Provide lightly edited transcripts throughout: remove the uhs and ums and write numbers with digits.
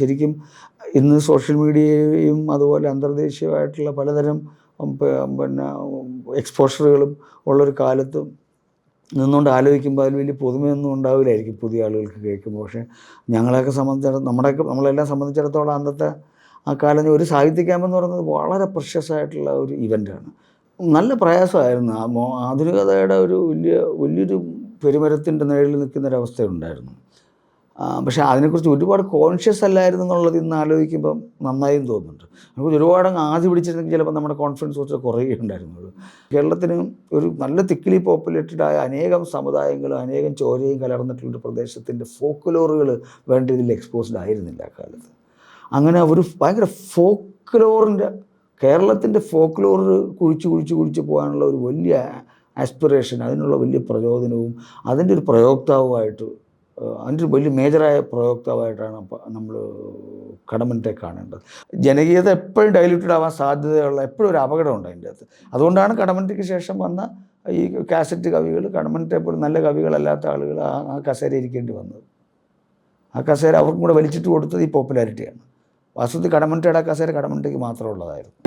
ശരിക്കും ഇന്ന് സോഷ്യൽ മീഡിയയും അതുപോലെ അന്തർദേശീയമായിട്ടുള്ള പലതരം പിന്നെ എക്സ്പോഷറുകളും ഉള്ളൊരു കാലത്ത് നിന്നുകൊണ്ട് ആലോചിക്കുമ്പോൾ അതിൽ വലിയ പുതുമയൊന്നും ഉണ്ടാവില്ലായിരിക്കും പുതിയ ആളുകൾക്ക് കേൾക്കുമ്പോൾ. പക്ഷേ ഞങ്ങളെയൊക്കെ സംബന്ധിച്ചിടത്തോളം നമ്മളെല്ലാം സംബന്ധിച്ചിടത്തോളം അന്നത്തെ ആ കാലം ഒരു സാഹിത്യ ക്യാമ്പെന്ന് പറയുന്നത് വളരെ പ്രഷ്യസ് ആയിട്ടുള്ള ഒരു ഇവൻ്റാണ്. നല്ല പ്രയാസമായിരുന്നു. ആധുനികതയുടെ ഒരു വലിയൊരു പെരുമരത്തിൻ്റെ നിഴലിൽ നിൽക്കുന്നൊരവസ്ഥയുണ്ടായിരുന്നു. പക്ഷേ അതിനെക്കുറിച്ച് ഒരുപാട് കോൺഷ്യസ് അല്ലായിരുന്നു എന്നുള്ളത് ഇന്ന് ആലോചിക്കുമ്പം നന്നായും തോന്നുന്നുണ്ട്. നമുക്ക് ഒരുപാട് ആദ്യം പിടിച്ചിരുന്നെങ്കിൽ ചിലപ്പോൾ നമ്മുടെ കോൺഫിഡൻസ് കുറച്ച് കുറയുകയുണ്ടായിരുന്നുള്ളൂ. കേരളത്തിന് ഒരു നല്ല തിക്കിലി പോപ്പുലേറ്റഡായ അനേകം സമുദായങ്ങളും അനേകം ചോരയും കലർന്നിട്ടുള്ളൊരു പ്രദേശത്തിൻ്റെ ഫോക്ക്ലോറുകൾ വേണ്ട രീതിയിൽ എക്സ്പോസ്ഡ് ആയിരുന്നില്ല അക്കാലത്ത്. അങ്ങനെ ഒരു ഭയങ്കര ഫോക്ക്ലോറിൻ്റെ കേരളത്തിൻ്റെ ഫോക്ക്ലോറ് കുഴിച്ച് പോകാനുള്ള ഒരു വലിയ ആസ്പിറേഷൻ, അതിനുള്ള വലിയ പ്രചോദനവും അതിൻ്റെ ഒരു പ്രയോക്താവുമായിട്ട് അതിൻ്റെ ഒരു വലിയ മേജറായ പ്രയോക്താവായിട്ടാണ് നമ്മൾ കടമ്മനിട്ടെ കാണേണ്ടത്. ജനകീയത എപ്പോഴും ഡൈല്യൂട്ടഡ് ആവാൻ സാധ്യതയുള്ള എപ്പോഴും ഒരു അപകടമുണ്ട് അതിൻ്റെ അകത്ത്. അതുകൊണ്ടാണ് കടമ്മനിട്ടയ്ക്ക് ശേഷം വന്ന ഈ കാസറ്റ് കവികൾ, കടമ്മനിട്ടെ പോലും നല്ല കവികളല്ലാത്ത ആളുകൾ ആ കസേര ഇരിക്കേണ്ടി വന്നത്. ആ കസേര അവർക്കും കൂടെ വലിച്ചിട്ട് കൊടുത്തത് ഈ പോപ്പുലാരിറ്റിയാണ്. വാസ്തവത്തിൽ കടമ്മനിട്ടയുടെ ആ കസേര കടമ്മനിട്ടയ്ക്ക് മാത്രമുള്ളതായിരുന്നു.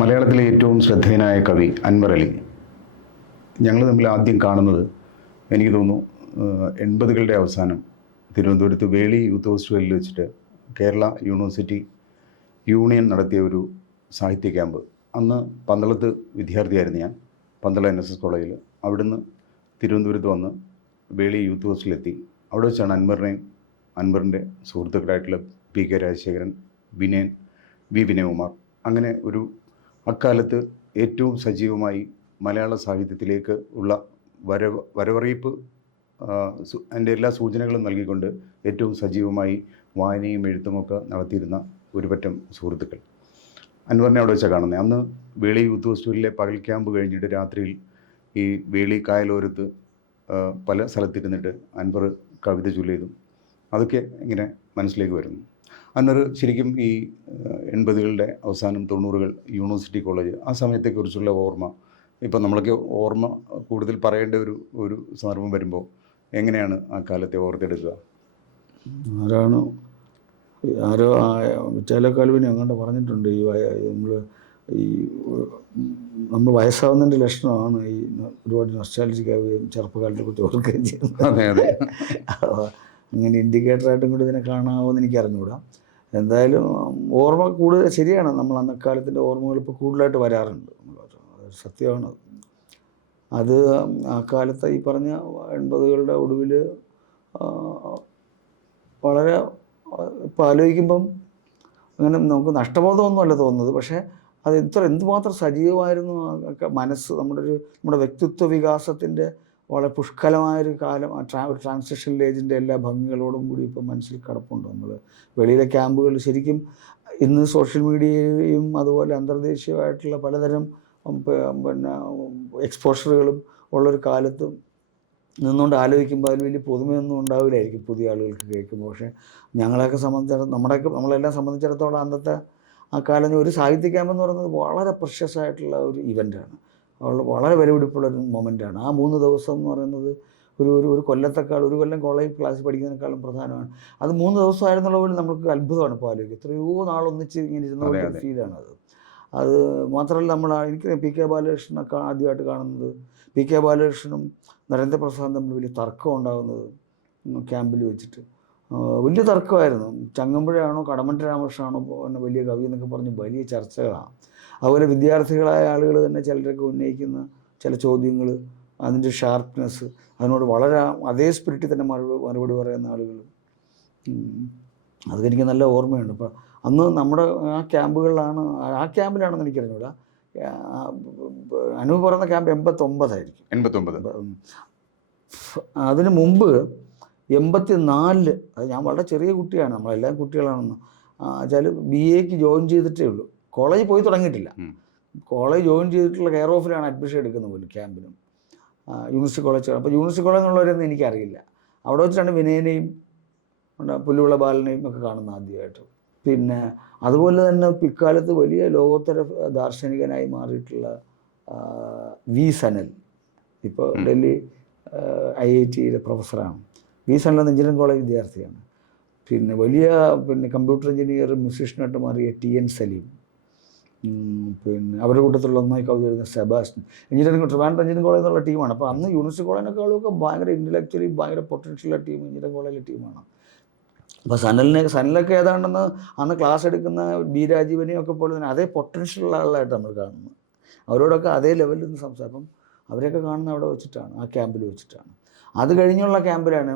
മലയാളത്തിലെ ഏറ്റവും ശ്രദ്ധേയനായ കവി അൻവർ അലി. ഞങ്ങൾ തമ്മിൽ ആദ്യം കാണുന്നത് എനിക്ക് തോന്നുന്നു 80കളുടെ അവസാനം തിരുവനന്തപുരത്ത് വേളി യൂത്ത് ഹോസ്റ്റലിൽ വെച്ചിട്ട് കേരള യൂണിവേഴ്സിറ്റി യൂണിയൻ നടത്തിയ ഒരു സാഹിത്യ ക്യാമ്പ്. അന്ന് പന്തളത്ത് വിദ്യാർത്ഥിയായിരുന്നു ഞാൻ, പന്തളം NSS കോളേജിൽ. അവിടുന്ന് തിരുവനന്തപുരത്ത് വന്ന് വേളി യൂത്ത് ഹോസ്റ്റലിലെത്തി. അവിടെ വെച്ചാണ് അൻവറിൻ്റെ സുഹൃത്തുക്കളായിട്ടുള്ള PK രാജശേഖരൻ, വിനയകുമാർ, അങ്ങനെ ഒരു അക്കാലത്ത് ഏറ്റവും സജീവമായി മലയാള സാഹിത്യത്തിലേക്ക് ഉള്ള വരവറിയിപ്പ് അതിൻ്റെ എല്ലാ സൂചനകളും നൽകിക്കൊണ്ട് ഏറ്റവും സജീവമായി വായനയും എഴുത്തുമൊക്കെ നടത്തിയിരുന്ന ഒരു പറ്റം സുഹൃത്തുക്കൾ. അൻവറിനെ അവിടെ വെച്ചാൽ കാണുന്നത്. അന്ന് വേളി യൂത്ത് ഹോസ്റ്റലിലെ പകൽ ക്യാമ്പ് കഴിഞ്ഞിട്ട് രാത്രിയിൽ ഈ വേളി കായലോരത്ത് പല സ്ഥലത്തിരുന്നിട്ട് അൻവർ കവിത ചൊല്ലിയതും അതൊക്കെ ഇങ്ങനെ മനസ്സിലേക്ക് വരുന്നു. അൻവർ ശരിക്കും ഈ 80കളുടെ അവസാനം 90കൾ യൂണിവേഴ്സിറ്റി കോളേജ്, ആ സമയത്തെക്കുറിച്ചുള്ള ഓർമ്മ, ഇപ്പം നമ്മളൊക്കെ ഓർമ്മ കൂടുതൽ പറയേണ്ട ഒരു സന്ദർഭം വരുമ്പോൾ എങ്ങനെയാണ് ആ കാലത്തെ ഓർത്തെടുക്കുക? ആരോ ചേലക്കാലുവിനെ അങ്ങോട്ട് പറഞ്ഞിട്ടുണ്ട്, നമ്മൾ വയസ്സാവുന്നതിൻ്റെ ലക്ഷണമാണ് ഈ ഒരുപാട് നൊസ്റ്റാൾജിക് ആവുകയും ചെറുപ്പകാലത്തെ കുറിച്ച് ഓർക്കുകയും ചെയ്യുന്നത്. അതെ. അങ്ങനെ ഇൻഡിക്കേറ്ററായിട്ടും കൂടി ഇതിനെ കാണാമെന്ന് എനിക്ക് അറിഞ്ഞുകൂടാ. എന്തായാലും ഓർമ്മ കൂടുതൽ ശരിയാണ്. നമ്മൾ അന്നക്കാലത്തിൻ്റെ ഓർമ്മകൾ ഇപ്പോൾ കൂടുതലായിട്ട് വരാറുണ്ട്. സത്യമാണ്. അത് ആ കാലത്ത് ഈ പറഞ്ഞ 80കളുടെ ഒടുവിൽ വളരെ ഇപ്പോൾ ആലോചിക്കുമ്പം അങ്ങനെ നമുക്ക് നഷ്ടബോധമൊന്നുമല്ല തോന്നുന്നത്. പക്ഷേ അത് എന്തുമാത്രം സജീവമായിരുന്നു മനസ്സ്. നമ്മുടെ വ്യക്തിത്വ വികാസത്തിൻ്റെ വളരെ പുഷ്കലമായൊരു കാലം. ഒരു ട്രാൻസിഷൻ ഏജിൻ്റെ എല്ലാ ഭംഗികളോടും കൂടി ഇപ്പോൾ മനസ്സിൽ കിടപ്പുണ്ട്. നമ്മൾ വെളിയിലെ ക്യാമ്പുകൾ ശരിക്കും ഇന്ന് സോഷ്യൽ മീഡിയയും അതുപോലെ അന്തർദേശീയമായിട്ടുള്ള പലതരം എക്സ്പോഷറുകളും ഉള്ളൊരു കാലത്ത് നിന്നുകൊണ്ട് ആലോചിക്കുമ്പോൾ അതിൽ വലിയ പുതുമയൊന്നും ഉണ്ടാവില്ലായിരിക്കും പുതിയ ആളുകൾക്ക് കേൾക്കുമ്പോൾ. പക്ഷേ ഞങ്ങളെയൊക്കെ സംബന്ധിച്ചിടത്തോളം നമ്മളെല്ലാം സംബന്ധിച്ചിടത്തോളം അന്നത്തെ ആ കാലം ഒരു സാഹിത്യ ക്യാമ്പെന്ന് പറയുന്നത് വളരെ പ്രഷ്യസ് ആയിട്ടുള്ള ഒരു ഇവൻ്റാണ്. വളരെ വിലപിടിപ്പുള്ളൊരു മൊമെൻ്റാണ്. ആ 3 ദിവസം എന്ന് പറയുന്നത് ഒരു കൊല്ലം കോളേജ് ക്ലാസ്സിൽ പഠിക്കുന്നതിനേക്കാളും പ്രധാനമാണ്. അത് 3 ദിവസമായിരുന്നുള്ള പോലും നമുക്ക് അത്ഭുതമാണ് ഇപ്പോൾ ആലോചിക്കുക. എത്രയോ നാളൊന്നിച്ച് ഇങ്ങനെ ഇരുന്ന ഫീലാണത്. അത് മാത്രമല്ല, എനിക്ക് PK ബാലകൃഷ്ണനൊക്കെ ആദ്യമായിട്ട് കാണുന്നത്, PK ബാലകൃഷ്ണനും നരേന്ദ്രപ്രസാദും തമ്മിൽ വലിയ തർക്കം ഉണ്ടാകുന്നത് ക്യാമ്പിൽ വെച്ചിട്ട്. വലിയ തർക്കമായിരുന്നു. ചങ്ങമ്പുഴയാണോ കടമ്മനിട്ട രാമകൃഷ്ണനാണോ വലിയ കവി എന്നൊക്കെ പറഞ്ഞ് വലിയ ചർച്ചകളാണ്. അതുപോലെ വിദ്യാർത്ഥികളായ ആളുകൾ തന്നെ ചിലരൊക്കെ ഉന്നയിക്കുന്ന ചില ചോദ്യങ്ങൾ, അതിൻ്റെ ഷാർപ്നെസ്, അതിനോട് വളരെ അതേ സ്പിരിറ്റിൽ തന്നെ മറുപടി പറയുന്ന ആളുകൾ, അതൊക്കെ എനിക്ക് നല്ല ഓർമ്മയുണ്ട്. അപ്പോൾ അന്ന് നമ്മുടെ ആ ക്യാമ്പിലാണെന്ന് എനിക്കറിഞ്ഞൂടാ. അനൂപ് പറയുന്ന ക്യാമ്പ് 89 അതിന് മുമ്പ് 84 അത് ഞാൻ വളരെ ചെറിയ കുട്ടിയാണ്, നമ്മളെല്ലാം കുട്ടികളാണെന്ന് വെച്ചാൽ BAക്ക് ജോയിൻ ചെയ്തിട്ടേ ഉള്ളൂ. കോളേജിൽ പോയി തുടങ്ങിയിട്ടില്ല. കോളേജ് ജോയിൻ ചെയ്തിട്ടുള്ള കെയർ ഓഫിലാണ് അഡ്മിഷൻ എടുക്കുന്നത് പോലും ക്യാമ്പിനും. University college. അപ്പോൾ യൂണിവേഴ്സിറ്റി കോളേജ് എന്നുള്ളവരൊന്നും എനിക്കറിയില്ല. അവിടെ വെച്ചിട്ടാണ് വിനയനെയും പുല്ലുവിള ബാലനെയും ഒക്കെ കാണുന്നത് ആദ്യമായിട്ട്. പിന്നെ അതുപോലെ തന്നെ പിൽക്കാലത്ത് വലിയ ലോകോത്തര ദാർശനികനായി മാറിയിട്ടുള്ള V. സനൽ, ഇപ്പോൾ ഡൽഹി IIT പ്രൊഫസറാണ്. വി സനിൽ എഞ്ചിനീയറിംഗ് കോളേജ് വിദ്യാർത്ഥിയാണ്. പിന്നെ വലിയ കമ്പ്യൂട്ടർ എഞ്ചിനീയർ മ്യൂസീഷ്യനായിട്ട് മാറിയ TN സലീം, പിന്നെ അവരുടെ കൂട്ടത്തിലുള്ള ഒന്നായി കവിത എഴുതുന്ന സെബാസ്റ്റ്യൻ. ട്രിവാൻഡ്രം എഞ്ചിനീയറിംഗ് കോളേജ് എന്നുള്ള ടീമാണ്. അപ്പോൾ അന്ന് യൂണിവേഴ്സിറ്റി കോളേജിനേക്കാളൊക്കെ ഭയങ്കര ഇൻ്റലക്ച്വലി ഭയങ്കര പൊട്ടൻഷ്യലുള്ള ടീം എഞ്ചിനീയറിംഗ് കോളേജിലെ ടീമാണ്. അപ്പോൾ സനലൊക്കെ ഏതാണ്ടെന്ന് അന്ന് ക്ലാസ് എടുക്കുന്ന B രാജീവനെയും ഒക്കെ പോലെ തന്നെ അതേ പൊട്ടൻഷ്യലുള്ള ആളായിട്ട് നമ്മൾ കാണുന്നു. അവരോടൊക്കെ അതേ ലെവലിൽ നിന്ന് സംസാരം. അപ്പം അവരെയൊക്കെ കാണുന്ന അവിടെ വെച്ചിട്ടാണ്, ആ ക്യാമ്പിൽ വെച്ചിട്ടാണ്. അത് കഴിഞ്ഞുള്ള ക്യാമ്പിലാണ്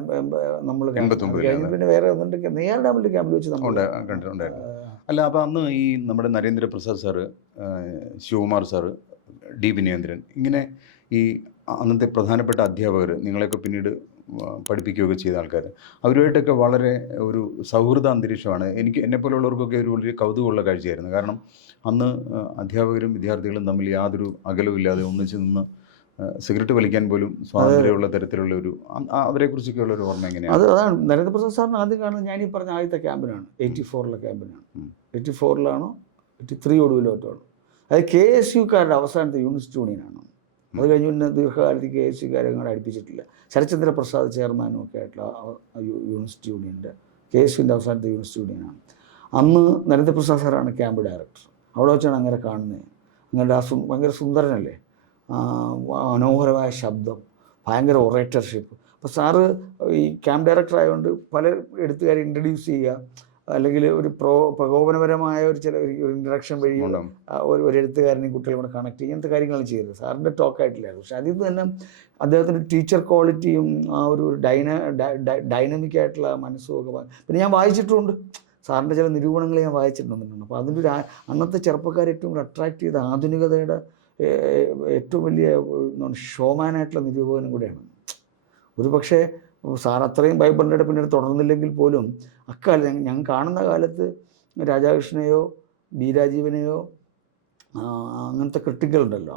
നമ്മൾ കഴിഞ്ഞ് പിന്നെ വേറെ ഒന്നുണ്ട് നെയ്യാർ ഡാമിൻ്റെ ക്യാമ്പിൽ വെച്ച് നമ്മൾ കണ്ടിട്ടുണ്ടായിരുന്നു. അല്ല, അപ്പോൾ അന്ന് ഈ നമ്മുടെ Narendraprasad sir, Sivakumar sir, D Vinendran, ഇങ്ങനെ ഈ അന്നത്തെ പ്രധാനപ്പെട്ട അധ്യാപകർ, നിങ്ങളെയൊക്കെ പിന്നീട് പഠിപ്പിക്കുകയൊക്കെ ചെയ്ത ആൾക്കാർ, അവരുമായിട്ടൊക്കെ വളരെ ഒരു സൗഹൃദ അന്തരീക്ഷമാണ്. എന്നെപ്പോലുള്ളവർക്കൊക്കെ ഒരു വലിയ കൗതുകമുള്ള കാഴ്ചയായിരുന്നു. കാരണം അന്ന് അധ്യാപകരും വിദ്യാർത്ഥികളും തമ്മിൽ യാതൊരു അകലവുമില്ലാതെ ഒന്നിച്ച് നിന്ന് സിഗരറ്റ് വലിക്കാൻ പോലും സ്വാതന്ത്ര്യമുള്ള തരത്തിലുള്ള ഒരു, അവരെക്കുറിച്ചൊക്കെ ഉള്ള ഒരു ഓർമ്മ എങ്ങനെയാണ്? അതാണ് നരേന്ദ്രപ്രസാദ് സാറിന് ആദ്യം കാണുന്നത് ഞാനീ പറഞ്ഞ ആദ്യത്തെ ക്യാമ്പിനാണ്. 84 ക്യാമ്പിനാണ്. 84 83 ഒടുവിലോട്ടാണ്. അത് KSUക്കാരുടെ അവസാനത്തെ യൂണിവേഴ്സിറ്റി യൂണിയനാണ്. അത് കഴിഞ്ഞ് പിന്നെ ദീർഘകാലത്ത് KSUക്കാരെ അങ്ങോട്ട് അടുപ്പിച്ചിട്ടില്ല. ശരത്ചന്ദ്ര പ്രസാദ് ചെയർമാനും ഒക്കെ ആയിട്ടുള്ള യൂണിവേഴ്സിറ്റി യൂണിയൻ്റെ, KSUവിൻ്റെ അവസാനത്തെ യൂണിവേഴ്സിറ്റി യൂണിയനാണ്. അന്ന് നരേന്ദ്രപ്രസാദ് സാറാണ് ക്യാമ്പ് ഡയറക്ടർ. അവിടെ വെച്ചാണ് അങ്ങനെ കാണുന്നത്. അങ്ങനെ ഭയങ്കര സുന്ദരനല്ലേ, മനോഹരമായ ശബ്ദം, ഭയങ്കര ഒറേറ്റർഷിപ്പ്. അപ്പോൾ സാറ് ഈ ക്യാമ്പ് ഡയറക്ടർ ആയതുകൊണ്ട് പല എഴുത്തുകാരെ ഇൻട്രൊഡ്യൂസ് ചെയ്യുക, അല്ലെങ്കിൽ ഒരു പ്രകോപനപരമായ ഒരു ചില ഒരു ഇൻട്രഡക്ഷൻ വഴി ഒരു എഴുത്തുകാരനെയും കുട്ടികളെ കൂടെ കണക്ട് ചെയ്യുക, ഇങ്ങനത്തെ കാര്യങ്ങളാണ് ചെയ്തത്. സാറിൻ്റെ ടോക്കായിട്ടില്ലായിരുന്നു. പക്ഷേ അതിൽ തന്നെ അദ്ദേഹത്തിൻ്റെ ടീച്ചർ ക്വാളിറ്റിയും ആ ഒരു ഡൈനമിക് ആയിട്ടുള്ള മനസ്സും ഒക്കെ. പിന്നെ ഞാൻ വായിച്ചിട്ടുമുണ്ട് സാറിൻ്റെ ചില നിരൂപണങ്ങൾ ഞാൻ വായിച്ചിട്ടുണ്ടെന്നുണ്ട്. അപ്പോൾ അതിൻ്റെ ഒരു അന്നത്തെ ചെറുപ്പക്കാരെ ഏറ്റവും കൂടുതൽ അട്രാക്ട് ചെയ്ത ആധുനികതയുടെ ഏറ്റവും വലിയ ഷോമാനായിട്ടുള്ള നിരൂപകനും കൂടെയാണ്. ഒരു പക്ഷേ സാർ അത്രയും ബൈബിളിൻ്റെ പിന്നീട് തുടർന്നില്ലെങ്കിൽ പോലും അക്കാലത്ത് ഞങ്ങൾ കാണുന്ന കാലത്ത് രാധാകൃഷ്ണനെയോ B രാജീവനെയോ അങ്ങനത്തെ ക്രിട്ടിക്കലുണ്ടല്ലോ,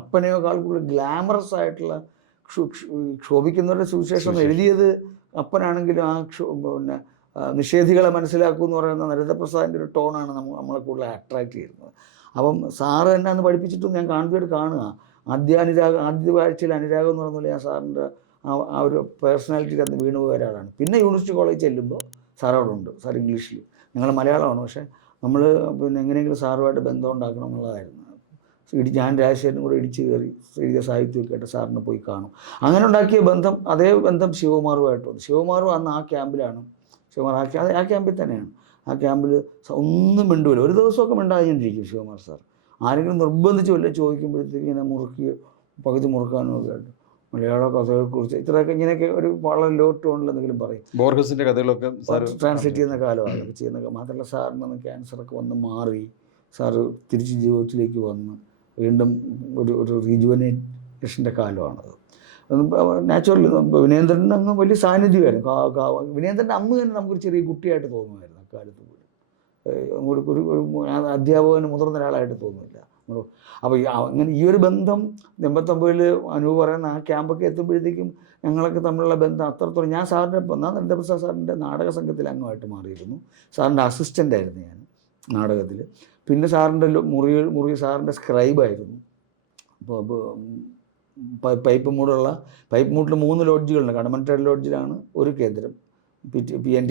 അപ്പനെയോ കൂടുതൽ ഗ്ലാമറസ് ആയിട്ടുള്ള ക്ഷോഭിക്കുന്നവരുടെ സുവിശേഷം എഴുതിയത് അപ്പനാണെങ്കിലും ആ പിന്നെ നിഷേധികളെ മനസ്സിലാക്കൂ എന്ന് പറയുന്ന നരേന്ദ്രപ്രസാദിൻ്റെ ഒരു ടോണാണ് നമ്മളെ കൂടുതൽ അട്രാക്ട് ചെയ്യുന്നത്. അപ്പം സാറ് തന്നെ അന്ന് പഠിപ്പിച്ചിട്ടും ഞാൻ കാണുക ആദ്യ ആഴ്ചയിൽ അനുരാഗം എന്ന് പറഞ്ഞാൽ ഞാൻ സാറിൻ്റെ ആ ഒരു പേഴ്സണാലിറ്റിയിൽ അന്ന് വീണുപോയ ഒരാളാണ്. പിന്നെ യൂണിവേഴ്സിറ്റി കോളേജ് ചെല്ലുമ്പോൾ സാർ അവിടെ ഉണ്ട്. സാർ ഇംഗ്ലീഷിൽ, ഞങ്ങൾ മലയാളമാണ്, പക്ഷേ നമ്മൾ പിന്നെ എങ്ങനെയെങ്കിലും സാറുമായിട്ട് ബന്ധം ഉണ്ടാക്കണം എന്നുള്ളതായിരുന്നു. ഞാൻ രാജശേഖരനും കൂടെ ഇടിച്ച് കയറി എഴുതിയ സാഹിത്യമൊക്കെ ആയിട്ട് സാറിനെ പോയി കാണും. അങ്ങനെ ഉണ്ടാക്കിയ ബന്ധം, അതേ ബന്ധം ശിവകുമാറുമായിട്ടുണ്ട്. ശിവകുമാറും അന്ന് ആ ക്യാമ്പിലാണ്. ശിവകുമാർ ആ ക്യാമ്പിൽ തന്നെയാണ്. ആ ക്യാമ്പിൽ ഒന്നും മിണ്ടുമില്ല. ഒരു ദിവസമൊക്കെ മിണ്ടാതിരിക്കും ശിവകുമാർ സാർ. ആരെങ്കിലും നിർബന്ധിച്ച് വല്ല ചോദിക്കുമ്പോഴത്തേക്ക് ഇങ്ങനെ പകുതി മുറുക്കാനും ഒക്കെ ആയിട്ട് മലയാള കഥകളെക്കുറിച്ച് ഇത്രയൊക്കെ ഇങ്ങനെയൊക്കെ ഒരു വളരെ ലോ ടോണിൽ എന്തെങ്കിലും പറയും. ബോർഹസിൻ്റെ കഥകളൊക്കെ ട്രാൻസ്ലേറ്റ് ചെയ്യുന്ന കാലമാണ് അതൊക്കെ ചെയ്യുന്ന. മാത്രമല്ല സാറിന് ക്യാൻസറൊക്കെ വന്ന് മാറി സാറ് തിരിച്ച് ജീവിതത്തിലേക്ക് വന്ന് വീണ്ടും ഒരു റീജുവനേഷൻ്റെ കാലമാണത്. നാച്ചുറലി വിനേന്ദ്രൻ അങ്ങ് വലിയ സാന്നിധ്യമായിരുന്നു. വിനേന്ദ്രൻ്റെ അമ്മ തന്നെ നമുക്കൊരു ചെറിയ കുട്ടിയായിട്ട് തോന്നുമായിരുന്നു അക്കാലത്ത് പോലും. ഒരു അധ്യാപകന് മുതിർന്ന ഒരാളായിട്ട് തോന്നുന്നില്ല. അപ്പോൾ അങ്ങനെ ഈ ഒരു ബന്ധം 89 അനൂപ് പറയുന്ന ആ ക്യാമ്പൊക്കെ എത്തുമ്പോഴത്തേക്കും ഞങ്ങളൊക്കെ തമ്മിലുള്ള ബന്ധം അത്രത്തോളം. ഞാൻ നരേന്ദ്രപ്രസാദ് സാറിൻ്റെ നാടക സംഘത്തിൽ അംഗമായിട്ട് മാറിയിരുന്നു. സാറിൻ്റെ അസിസ്റ്റൻ്റായിരുന്നു ഞാൻ നാടകത്തിൽ. പിന്നെ സാറിൻ്റെ മുറി സാറിൻ്റെ സ്ക്രൈബായിരുന്നു. അപ്പോൾ പൈപ്പ് മൂട്ടിൽ 3 ലോഡ്ജുകളുണ്ട്. കടമനിട്ട ലോഡ്ജിലാണ് ഒരു കേന്ദ്രം, PNT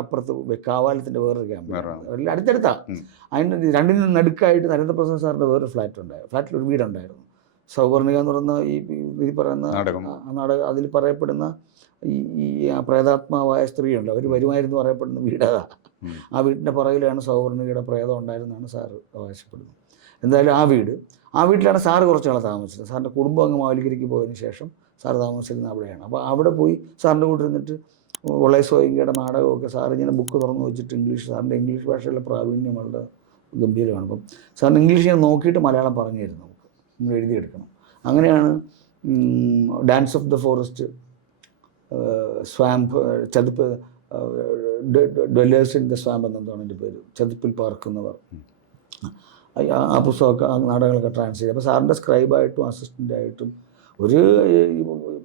അപ്പുറത്ത് കാവാലത്തിൻ്റെ വേറൊരു ക്യാമ്പ്, എല്ലാം അടുത്തടുത്താണ്. അതിന് രണ്ടിനും നടുക്കായിട്ട് നരേന്ദ്രപ്രസാദ് സാറിൻ്റെ വേറൊരു ഫ്ലാറ്റിലൊരു വീടുണ്ടായിരുന്നു. സൗവർണിക എന്ന് പറയുന്ന ഈ പറയുന്ന നാടകം, അതിൽ പറയപ്പെടുന്ന ഈ പ്രേതാത്മാവായ സ്ത്രീയുണ്ട്, അവർ വരുമായിരുന്നു പറയപ്പെടുന്ന വീടതാ. ആ വീട്ടിൻ്റെ പുറകിലാണ് സൗവർണികയുടെ പ്രേതം ഉണ്ടായിരുന്നാണ് സാറ് അവകാശപ്പെടുന്നത്. എന്തായാലും ആ വീട്ടിലാണ് സാറ് കുറച്ച് നാളെ താമസിച്ചത്. സാറിൻ്റെ കുടുംബം അങ്ങ് മാവേലിക്കരയ്ക്ക് പോയതിന് ശേഷം സാറ് താമസിച്ചിരുന്നത് അവിടെയാണ്. അപ്പോൾ അവിടെ പോയി സാറിൻ്റെ കൂടെ ഇരുന്നിട്ട് സോയിങ്കയുടെ നാടകമൊക്കെ സാറ് ഇങ്ങനെ ബുക്ക് തുറന്ന് വെച്ചിട്ട് സാറിൻ്റെ ഇംഗ്ലീഷ് ഭാഷയിലെ പ്രാവീണ്യം വളരെ ഗംഭീരമാണ്. അപ്പം സാറിന് ഇംഗ്ലീഷ് ഞാൻ നോക്കിയിട്ട് മലയാളം പറഞ്ഞു തരും, നമുക്ക് നമ്മൾ എഴുതിയെടുക്കണം. അങ്ങനെയാണ് dance of the forest, swamp, ചതുപ്പ്, ഡ്വെല്ലേഴ്സ് ഇൻ ദ സ്വാമ്പ് എന്നെന്താണ് എൻ്റെ പേര്, ചതുപ്പിൽ പാർക്കുന്നവർ, ആ പുസ്തകമൊക്കെ ആ നാടകങ്ങളൊക്കെ ട്രാൻസ്ലേറ്റ് ചെയ്യും. അപ്പോൾ സാറിൻ്റെ സ്ക്രൈബായിട്ടും അസിസ്റ്റൻ്റായിട്ടും ഒരു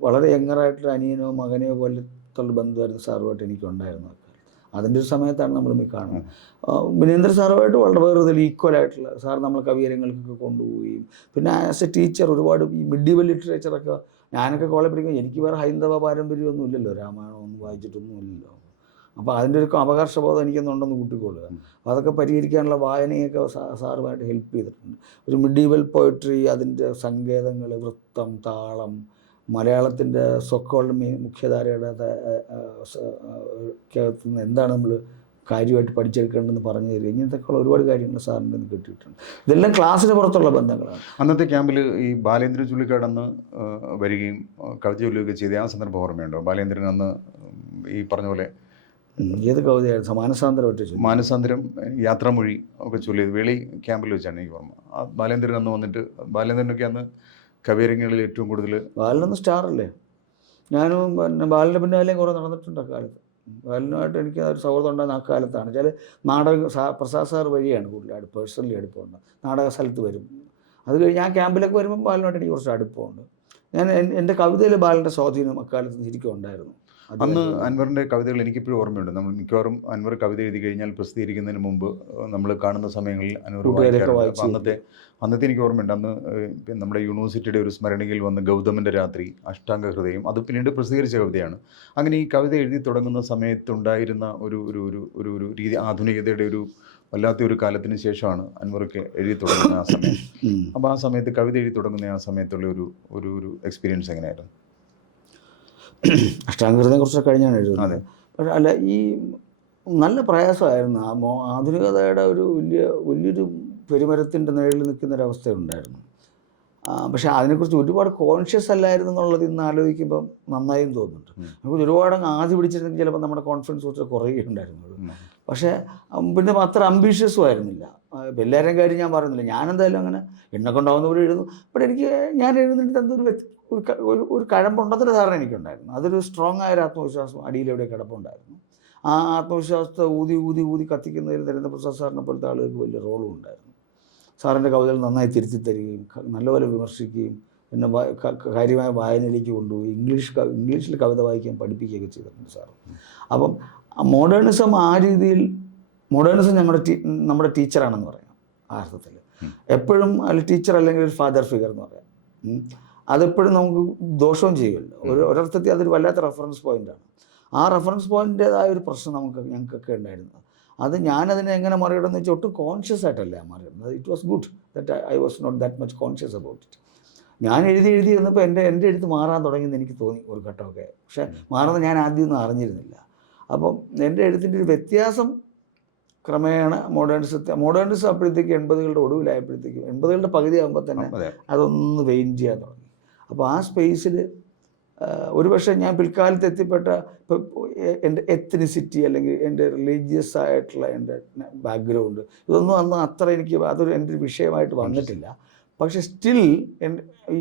വളരെ യങ്ങറായിട്ടുള്ള അനിയനോ മകനെയോ പോലത്തുള്ള ബന്ധമായിരുന്നു സാറുമായിട്ട് എനിക്കുണ്ടായിരുന്നു. അതിൻ്റെ ഒരു സമയത്താണ് നമ്മൾ ഈ കാണുന്നത്. വിനേന്ദ്ര സാറുമായിട്ട് വളരെ വേറെ ഈക്വലായിട്ടുള്ള സാർ നമ്മൾ കവിയരങ്ങൾക്കൊക്കെ കൊണ്ടുപോവുകയും പിന്നെ ആസ് എ ടീച്ചർ ഒരുപാട് ഈ മിഡീവൽ ലിറ്ററേച്ചറൊക്കെ ഞാനൊക്കെ കോളേജ് പഠിക്കുമ്പോൾ എനിക്ക് വേറെ ഹൈന്ദവ പാരമ്പര്യമൊന്നും ഇല്ലല്ലോ, രാമായണമൊന്നും വായിച്ചിട്ടൊന്നും ഇല്ലല്ലോ. അപ്പോൾ അതിൻ്റെ ഒരു അപകർഷബോധം എനിക്കൊന്നുണ്ടെന്ന് കൂട്ടിക്കൊള്ളുക. അപ്പോൾ അതൊക്കെ പരിഹരിക്കാനുള്ള വായനയൊക്കെ സാറുമായിട്ട് ഹെൽപ്പ് ചെയ്തിട്ടുണ്ട്. ഒരു മിഡീവൽ പോയട്രി, അതിൻ്റെ സങ്കേതങ്ങൾ, വൃത്തം, താളം, മലയാളത്തിൻ്റെ സൊക്കോൾഡ് മുഖ്യധാരയുടെ അകത്ത് നിന്ന് എന്താണ് നമ്മൾ കാര്യമായിട്ട് പഠിച്ചെടുക്കേണ്ടതെന്ന് പറഞ്ഞു തരിക, ഇങ്ങനത്തെയൊക്കെയുള്ള ഒരുപാട് കാര്യങ്ങൾ സാറിൻ്റെ നിന്ന് കിട്ടിയിട്ടുണ്ട്. ഇതെല്ലാം ക്ലാസ്സിന് പുറത്തുള്ള ബന്ധങ്ങളാണ്. അന്നത്തെ ക്യാമ്പിൽ ഈ ബാലേന്ദ്രൻ ചുള്ളിക്കാട് അന്ന് വരികയും കവിത ചൊല്ലുകയൊക്കെ ചെയ്ത ആ സന്ദർഭം ഓർമ്മയുണ്ടോ? ബാലേന്ദ്രൻ അന്ന് ഈ പറഞ്ഞ പോലെ ഏത് കവിതയായിരുന്നു? മാനസാന്തരം ഒറ്റ ചൊല്ലി, മാനസാന്തരം, യാത്രാമൊഴി ഒക്കെ ചൊല്ലിയത് വേളി ക്യാമ്പിൽ വെച്ചാണ് എനിക്ക് ഓർമ്മ. ആ ബാലേന്ദ്രൻ അന്ന് വന്നിട്ട്, ബാലേന്ദ്രനൊക്കെ അന്ന് കവിയരങ്ങളിൽ ഏറ്റവും കൂടുതൽ, ബാലനൊന്ന് സ്റ്റാറല്ലേ. ഞാനും പിന്നെ ബാലൻ്റെ പിന്നാലെയും കുറേ നടന്നിട്ടുണ്ട് അക്കാലത്ത്. ബാലനുമായിട്ട് എനിക്ക് ഒരു സൗഹൃദം ഉണ്ടാകുന്ന ആ കാലത്താണ്. ചില പ്രസാദ് സാർ വഴിയാണ് കൂടുതൽ പേഴ്സണലി അടുപ്പമുണ്ട്. നാടക സ്ഥലത്ത് വരും. അത് കഴിഞ്ഞ് ആ ക്യാമ്പിലൊക്കെ വരുമ്പോൾ ബാലനുമായിട്ട് എനിക്ക് കുറച്ച് അടുപ്പമുണ്ട്. ഞാൻ എൻ്റെ കവിതയിൽ ബാലൻ്റെ സ്വാധീനം അക്കാലത്ത് ശരിക്കും ഉണ്ടായിരുന്നു. അന്ന് അൻവറിൻ്റെ കവിതകൾ എനിക്കിപ്പോഴും ഓർമ്മയുണ്ട്. നമ്മൾ മിക്കവാറും അൻവർ കവിത എഴുതി കഴിഞ്ഞാൽ പ്രസിദ്ധീകരിക്കുന്നതിന് മുമ്പ് നമ്മൾ കാണുന്ന സമയങ്ങളിൽ അൻവർ വായിക്കാറുണ്ട്. അന്നത്തെ എനിക്ക് ഓർമ്മയുണ്ട്, അന്ന് നമ്മുടെ യൂണിവേഴ്സിറ്റിയുടെ ഒരു സ്മരണികയിൽ വന്ന് ഗൗതമൻ്റെ രാത്രി, അഷ്ടാംഗ ഹൃദയം, അത് പിന്നീട് പ്രസിദ്ധീകരിച്ച കവിതയാണ്. അങ്ങനെ ഈ കവിത എഴുതി തുടങ്ങുന്ന സമയത്തുണ്ടായിരുന്ന ഒരു ഒരു ഒരു ഒരു ഒരു രീതി, ആധുനികതയുടെ ഒരു വല്ലാത്ത ഒരു കാലത്തിന് ശേഷമാണ് അൻവറൊക്കെ എഴുതി തുടങ്ങുന്ന ആ സമയം. അപ്പോൾ ആ സമയത്ത് കവിത എഴുതി തുടങ്ങുന്ന ആ സമയത്തുള്ള ഒരു ഒരു ഒരു എക്സ്പീരിയൻസ് എങ്ങനെയായിരുന്നു? അഷ്ടാംഗഹൃദയം കുറച്ച് കഴിഞ്ഞാണ് എഴുതുന്നത്. പക്ഷേ അല്ല, ഈ നല്ല പ്രയാസമായിരുന്നു. ആധുനികതയുടെ ഒരു വലിയൊരു പെരുമരത്തിൻ്റെ നിഴലിൽ നിൽക്കുന്നൊരവസ്ഥയുണ്ടായിരുന്നു. പക്ഷേ അതിനെക്കുറിച്ച് ഒരുപാട് കോൺഷ്യസ് അല്ലായിരുന്നു എന്നുള്ളത് ഇന്ന് ആലോചിക്കുമ്പം നന്നായും തോന്നുന്നുണ്ട്. നമുക്ക് ഒരുപാട് അങ്ങ് ആദ്യം പിടിച്ചിരുന്നെങ്കിൽ ചിലപ്പോൾ നമ്മുടെ കോൺഫിഡൻസ് കുറച്ച് കുറയുകയുണ്ടായിരുന്നുള്ളൂ. പക്ഷേ പിന്നെ അത്ര അംബീഷ്യസും ആയിരുന്നില്ല. ഇപ്പം എല്ലാവരെയും കാര്യം ഞാൻ പറയുന്നില്ല, ഞാനെന്തായാലും അങ്ങനെ എന്നെ കൊണ്ടാവുന്ന പോലെ എഴുതും. ബട്ട് ഞാൻ എഴുതുന്നിട്ട് എന്തൊരു ഒരു കഴമ്പുണ്ടെന്നൊരു ധാരണ എനിക്കുണ്ടായിരുന്നു. അതൊരു സ്ട്രോങ് ആയൊരു ആത്മവിശ്വാസം അടിയിലെവിടെ കിടപ്പുണ്ടായിരുന്നു. ആ ആത്മവിശ്വാസത്തെ ഊതി ഊതി ഊതി കത്തിക്കുന്നതിൽ നരേന്ദ്രപ്രസാദ് സാറിനെ പോലത്തെ ആളുകൾക്ക് വലിയ റോളും ഉണ്ടായിരുന്നു. സാറിൻ്റെ കവിതകൾ നന്നായി തിരുത്തി തരികയും നല്ലപോലെ വിമർശിക്കുകയും പിന്നെ കാര്യമായ വായനയിലേക്ക് കൊണ്ടുപോയി ഇംഗ്ലീഷിൽ കവിത വായിക്കാൻ പഠിപ്പിക്കുകയൊക്കെ ചെയ്തിട്ടുണ്ട് സാർ. അപ്പം മോഡേണിസം ആ രീതിയിൽ, മോഡേണിസം നമ്മുടെ ടീച്ചറാണെന്ന് പറയാം ആ അർത്ഥത്തിൽ. എപ്പോഴും അല്ല ടീച്ചർ അല്ലെങ്കിൽ ഒരു ഫാദർ ഫിഗർ എന്ന് പറയാം. അതെപ്പോഴും നമുക്ക് ദോഷവും ചെയ്യുമല്ലോ. ഒരർത്ഥത്തിൽ അതൊരു വല്ലാത്ത റെഫറൻസ് പോയിൻ്റാണ്. ആ റെഫറൻസ് പോയിൻ്റേതായ ഒരു പ്രശ്നം ഞങ്ങൾക്കൊക്കെ ഉണ്ടായിരുന്നു. അത് ഞാനതിനെ എങ്ങനെ മറികടന്ന് വെച്ചാൽ ഒട്ടും കോൺഷ്യസ് ആയിട്ടല്ല മറികടന്നത്. It was good that I was not that much conscious about it. ഞാൻ എഴുതി വന്നപ്പോൾ എൻ്റെ എഴുത്ത് മാറാൻ തുടങ്ങിയെന്ന് എനിക്ക് തോന്നി ഒരു ഘട്ടമൊക്കെ. പക്ഷേ മാറുന്നത് ഞാൻ ആദ്യമൊന്നും അറിഞ്ഞിരുന്നില്ല. അപ്പം എൻ്റെ എഴുത്തിൻ്റെ ഒരു വ്യത്യാസം ക്രമേണ മോഡേണിസം അപ്പോഴത്തേക്ക് 80കളുടെ ഒടുവിലായപ്പോഴത്തേക്കും 80കളുടെ പകുതി ആകുമ്പോൾ തന്നെ അതൊന്ന് വെയിൻ ചെയ്യാൻ തുടങ്ങി. അപ്പോൾ ആ സ്പേസിൽ ഒരുപക്ഷെ ഞാൻ പിൽക്കാലത്ത് എത്തിപ്പെട്ട ഇപ്പോൾ എൻ്റെ എത്നിസിറ്റി അല്ലെങ്കിൽ എൻ്റെ റിലീജിയസ് ആയിട്ടുള്ള എൻ്റെ ബാക്ക്ഗ്രൗണ്ട് ഇതൊന്നും അന്ന് അത്ര അതൊരു എൻ്റെ ഒരു വിഷയമായിട്ട് വന്നിട്ടില്ല. പക്ഷെ സ്റ്റിൽ ഈ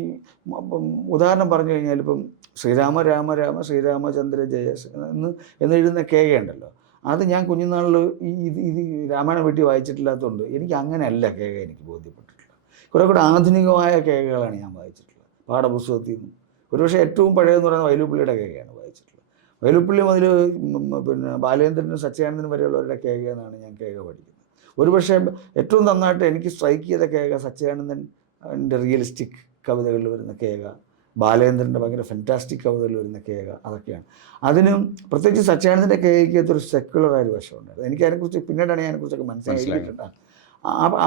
ഉദാഹരണം പറഞ്ഞു കഴിഞ്ഞാൽ ഇപ്പം ശ്രീരാമ രാമ രാമ ശ്രീരാമചന്ദ്ര ജയ എന്നെഴുതുന്ന ഉണ്ടല്ലോ, അത് ഞാൻ കുഞ്ഞുനാളിൽ ഇത് രാമായണം വീട്ടിൽ വായിച്ചിട്ടില്ലാത്തതുകൊണ്ട് എനിക്ക് അങ്ങനെയല്ല എനിക്ക് ബോധ്യപ്പെട്ടിട്ടുള്ളത്. കുറേ കൂടെ ആധുനികമായ കേകകളാണ് ഞാൻ വായിച്ചിട്ടുള്ളത് പാഠപുസ്തകത്തിൽ നിന്ന്. ഒരുപക്ഷെ ഏറ്റവും പഴയതെന്ന് പറയുന്നത് വൈലോപ്പിള്ളിയുടെ കേകയാണ് വായിച്ചിട്ടുള്ളത്. വൈലോപ്പിള്ളി മുതൽ പിന്നെ ബാലേന്ദ്രനും സച്ചിദാനന്ദനും വരെയുള്ളവരുടെ കേകയെന്നാണ് ഞാൻ കേക പഠിക്കുന്നത്. ഒരുപക്ഷെ ഏറ്റവും നന്നായിട്ട് എനിക്ക് സ്ട്രൈക്ക് ചെയ്ത കേക സച്ചിദാനന്ദൻ്റെ റിയലിസ്റ്റിക് കവിതകളിൽ വരുന്ന കേക, ബാലേന്ദ്രൻ്റെ ഭയങ്കര ഫെൻറ്റാസ്റ്റിക് കവിതകളിൽ വരുന്ന കേക, അതൊക്കെയാണ്. അതിനും പ്രത്യേകിച്ച് സച്ചിദാനന്ദൻ്റെ കേകയ്ക്കകത്തൊരു സെക്കുലറായ ഒരു വശമുണ്ടായിരുന്നു. എനിക്ക് അതിനെക്കുറിച്ച് പിന്നീടാണ് ഞാൻ അതിനെക്കുറിച്ചൊക്കെ മനസ്സിലാക്കിയിട്ടുണ്ട്.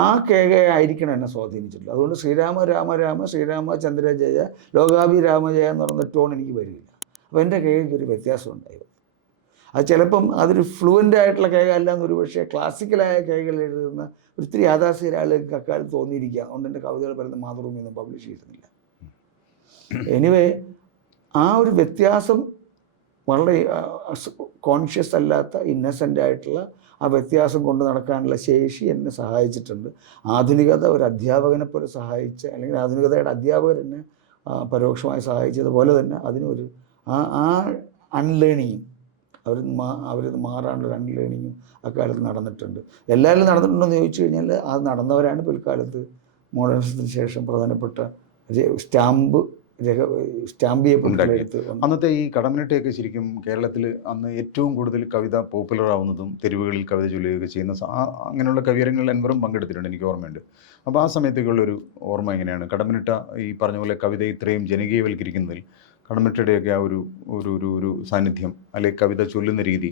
ആ കേക ആയിരിക്കണം എന്നെ സ്വാധീനിച്ചിട്ടുള്ളത്. അതുകൊണ്ട് ശ്രീരാമ രാമ രാമ ശ്രീരാമചന്ദ്ര ജയ ലോകാഭി രാമജയ എന്ന് പറയുന്ന ടോൺ എനിക്ക് വരില്ല. അപ്പോൾ എൻ്റെ കേകയ്ക്ക് ഒരു വ്യത്യാസം ഉണ്ടായി. അത് ചിലപ്പം അതൊരു ഫ്ലുവൻ്റ് ആയിട്ടുള്ള കേക അല്ല എന്നൊരു പക്ഷേ ക്ലാസിക്കലായ കേകകൾ എഴുതുന്ന ഒത്തിരി യാഥാസ്ഥിക ആളുകൾക്ക് അക്കാലത്ത് തോന്നിയിരിക്കുക. അതുകൊണ്ട് എൻ്റെ കവിതകൾ പറയുന്ന മാതൃഭൂമിയൊന്നും പബ്ലിഷ് ചെയ്തിരുന്നില്ല. എനിവേ ആ ഒരു വ്യത്യാസം വളരെ കോൺഷ്യസ് അല്ലാത്ത ഇന്നസെൻ്റ് ആയിട്ടുള്ള ആ വ്യത്യാസം കൊണ്ട് നടക്കാനുള്ള ശേഷി എന്നെ സഹായിച്ചിട്ടുണ്ട്. ആധുനികത ഒരു അധ്യാപകനെ പോലെ സഹായിച്ച, അല്ലെങ്കിൽ ആധുനികതയുടെ അധ്യാപകർ എന്നെ പരോക്ഷമായി സഹായിച്ചതുപോലെ തന്നെ അതിനൊരു ആ അൺലേണിങ്ങും അവരിത് മാറാനുള്ളൊരു അൺലേണിങ്ങും അക്കാലത്ത് നടന്നിട്ടുണ്ട്. എല്ലാവരും നടന്നിട്ടുണ്ടെന്ന് ചോദിച്ചു കഴിഞ്ഞാൽ അത് നടന്നവരാണ് പിൽക്കാലത്ത് മോഡേണിസത്തിന് ശേഷം പ്രധാനപ്പെട്ട സ്റ്റാമ്പ് സ്റ്റാമ്പ് ചെയ്യപ്പെട്ടുള്ള എഴുത്ത്. അന്നത്തെ ഈ കടമ്മനിട്ടയൊക്കെ ശരിക്കും കേരളത്തിൽ അന്ന് ഏറ്റവും കൂടുതൽ കവിത പോപ്പുലർ ആവുന്നതും തെരുവുകളിൽ കവിത ചൊല്ലുകയൊക്കെ ചെയ്യുന്ന അങ്ങനെയുള്ള കവിയരങ്ങളിൽ അൻവറും പങ്കെടുത്തിട്ടുണ്ട്, എനിക്ക് ഓർമ്മയുണ്ട്. അപ്പോൾ ആ സമയത്തേക്കുള്ളൊരു ഓർമ്മ എങ്ങനെയാണ് കടമ്മനിട്ട ഈ പറഞ്ഞ പോലെ കവിത ഇത്രയും ജനകീയവൽക്കരിക്കുന്നതിൽ കടമ്മനിട്ടയുടെയൊക്കെ ആ ഒരു ഒരു ഒരു ഒരു സാന്നിധ്യം അല്ലെങ്കിൽ കവിത ചൊല്ലുന്ന രീതി?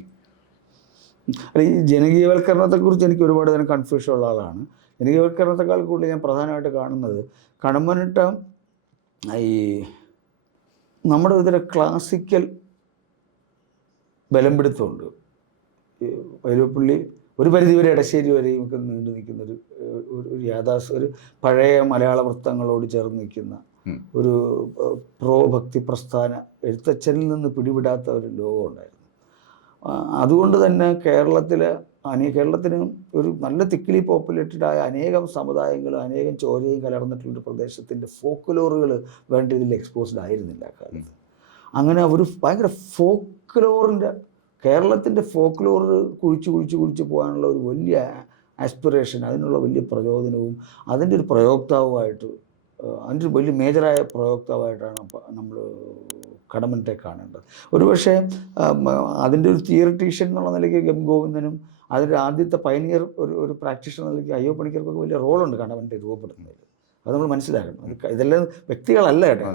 അല്ല, ഈ ജനകീയവൽക്കരണത്തെക്കുറിച്ച് എനിക്ക് ഒരുപാട് തന്നെ കൺഫ്യൂഷൻ ഉള്ള ആളാണ്. ജനകീയവൽക്കരണത്തെക്കാൾ കൂടുതൽ ഞാൻ പ്രധാനമായിട്ട് കാണുന്നത് കടമ്മനിട്ട ഈ നമ്മുടെ ഇതിലെ ക്ലാസിക്കൽ ബലംപിടുത്തമുണ്ട്. ഈ വൈലോപ്പിള്ളി ഒരു പരിധിവരെ എടശ്ശേരി വരെയും ഒക്കെ നീണ്ടു നിൽക്കുന്നൊരു ഒരു പഴയ മലയാള വൃത്തങ്ങളോട് ചേർന്ന് നിൽക്കുന്ന ഒരു ഭക്തി പ്രസ്ഥാന എഴുത്തച്ഛനിൽ നിന്ന് പിടിവിടാത്ത ഒരു ലോകം ഉണ്ടായിരുന്നു. അതുകൊണ്ട് തന്നെ കേരളത്തിന് ഒരു നല്ല തിക്കിലി പോപ്പുലേറ്റഡായ അനേകം സമുദായങ്ങളും അനേകം ചോരയും കലർന്നിട്ടുള്ളൊരു പ്രദേശത്തിൻ്റെ ഫോക്ക്ലോറുകൾ വേണ്ട ഇതിൽ എക്സ്പോസ്ഡ് ആയിരുന്നില്ല കാലത്ത്. അങ്ങനെ ഒരു ഭയങ്കര കേരളത്തിൻ്റെ ഫോക്ക്ലോർ കുഴിച്ച് പോകാനുള്ള ഒരു വലിയ ആസ്പിറേഷൻ, അതിനുള്ള വലിയ പ്രചോദനവും അതിൻ്റെ ഒരു പ്രയോക്താവുമായിട്ട്, അതിൻ്റെ ഒരു വലിയ മേജറായ പ്രയോക്താവായിട്ടാണ് നമ്മൾ കടമ്മനിട്ടയെ കാണേണ്ടത്. ഒരുപക്ഷെ അതിൻ്റെ ഒരു തിയറിറ്റീഷ്യൻ എന്നുള്ള നിലയ്ക്ക് എം ഗോവിന്ദനും അതിൻ്റെ ആദ്യത്തെ പയനിയർ ഒരു പ്രാക്ടീഷണർ നിലയ്ക്ക് അയ്യോ പണിക്കർക്കൊക്കെ വലിയ റോളുണ്ട് കടമ്മനിട്ടയെ രൂപപ്പെടുന്നതിൽ. അത് നമ്മൾ മനസ്സിലാക്കണം. ഇതെല്ലാം വ്യക്തികളല്ല കേട്ടോ.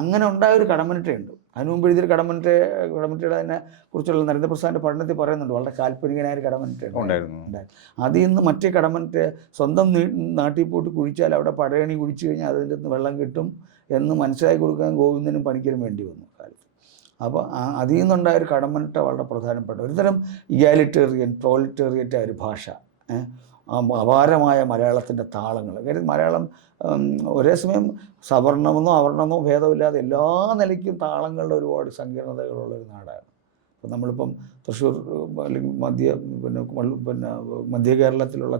അങ്ങനെ ഉണ്ടായൊരു കടമ്മനിട്ടയുണ്ട്. അതിനു മുമ്പ് എഴുതിയൊരു കടമ്മനിട്ടയുടെ തന്നെ കുറിച്ചുള്ള നരേന്ദ്രപ്രസാദിൻ്റെ പഠനത്തിൽ പറയുന്നുണ്ട്, വളരെ കാൽപ്പനികനായ ഒരു കടമ്മനിട്ടയുണ്ടായിരുന്നു. അതിൽ നിന്ന് മറ്റേ കടമ്മനിട്ട സ്വന്തം നാട്ടിൽ പോയിട്ട് കുഴിച്ചാൽ അവിടെ പടയണി കുഴിച്ചു കഴിഞ്ഞാൽ അതിൻ്റെ നിന്ന് വെള്ളം കിട്ടും എന്ന് മനസ്സിലാക്കി കൊടുക്കാൻ ഗോവിന്ദനും പണിക്കരും വേണ്ടി വന്നു കാലത്ത്. അപ്പോൾ അതിൽ നിന്നുണ്ടായൊരു കടമ്മനിട്ട വളരെ പ്രധാനപ്പെട്ട ഒരുതരം ഇഗാലിറ്റേറിയൻ പ്രോലിറ്റേറിയറ്റായ ഒരു ഭാഷ, അപാരമായ മലയാളത്തിൻ്റെ താളങ്ങൾ. കാര്യം മലയാളം ഒരേ സമയം സവർണമെന്നോ അവർണമെന്നോ ഭേദമില്ലാതെ എല്ലാ നിലയ്ക്കും താളങ്ങളുടെ ഒരുപാട് സങ്കീർണതകളുള്ളൊരു നാടാണ്. ഇപ്പം നമ്മളിപ്പം തൃശ്ശൂർ അല്ലെങ്കിൽ മധ്യ കേരളത്തിലുള്ള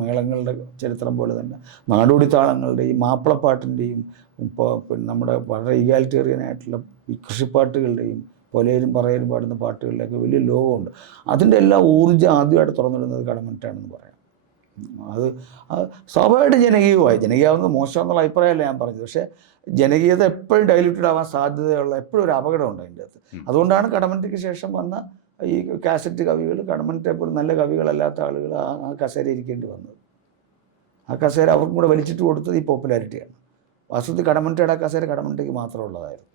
മേളങ്ങളുടെ ചരിത്രം പോലെ തന്നെ നാടോടി താളങ്ങളുടെയും മാപ്പിളപ്പാട്ടിൻ്റെയും ഇപ്പോൾ നമ്മുടെ വളരെ ഇഗാലിറ്റേറിയനായിട്ടുള്ള ഈ കൃഷിപ്പാട്ടുകളുടെയും പൊലയിലും പറയലും പാടുന്ന പാട്ടുകളിലൊക്കെ വലിയ ലോകമുണ്ട്. അതിൻ്റെ എല്ലാ ഊർജ്ജം ആദ്യമായിട്ട് തുറന്നിടുന്നത് കടമ്മനിട്ടയാണെന്ന് പറയാം. അത് സ്വാഭാവികമായിട്ട് ജനകീയമാവുന്നത് മോശമെന്നുള്ള അഭിപ്രായമല്ല ഞാൻ പറഞ്ഞത്. പക്ഷേ ജനകീയത എപ്പോഴും ഡൈല്യൂട്ടഡ് ആവാൻ സാധ്യതയുള്ള എപ്പോഴും ഒരു അപകടമുണ്ട് അതിൻ്റെ അകത്ത്. അതുകൊണ്ടാണ് കടമ്മനിട്ടയ്ക്ക് ശേഷം വന്ന ഈ കാസറ്റ് കവികൾ, കടമ്മനിട്ടയെ പോലും നല്ല കവികളല്ലാത്ത ആളുകൾ ആ കസേര ഇരിക്കേണ്ടി വന്നത്. ആ കസേര അവർക്കും കൂടെ വലിച്ചിട്ട് കൊടുത്തത് ഈ പോപ്പുലാരിറ്റിയാണ്. വാസ്തവത്തിൽ കടമ്മനിട്ടയുടെ കസേര കടമ്മനിട്ടയ്ക്ക് മാത്രമുള്ളതായിരുന്നു.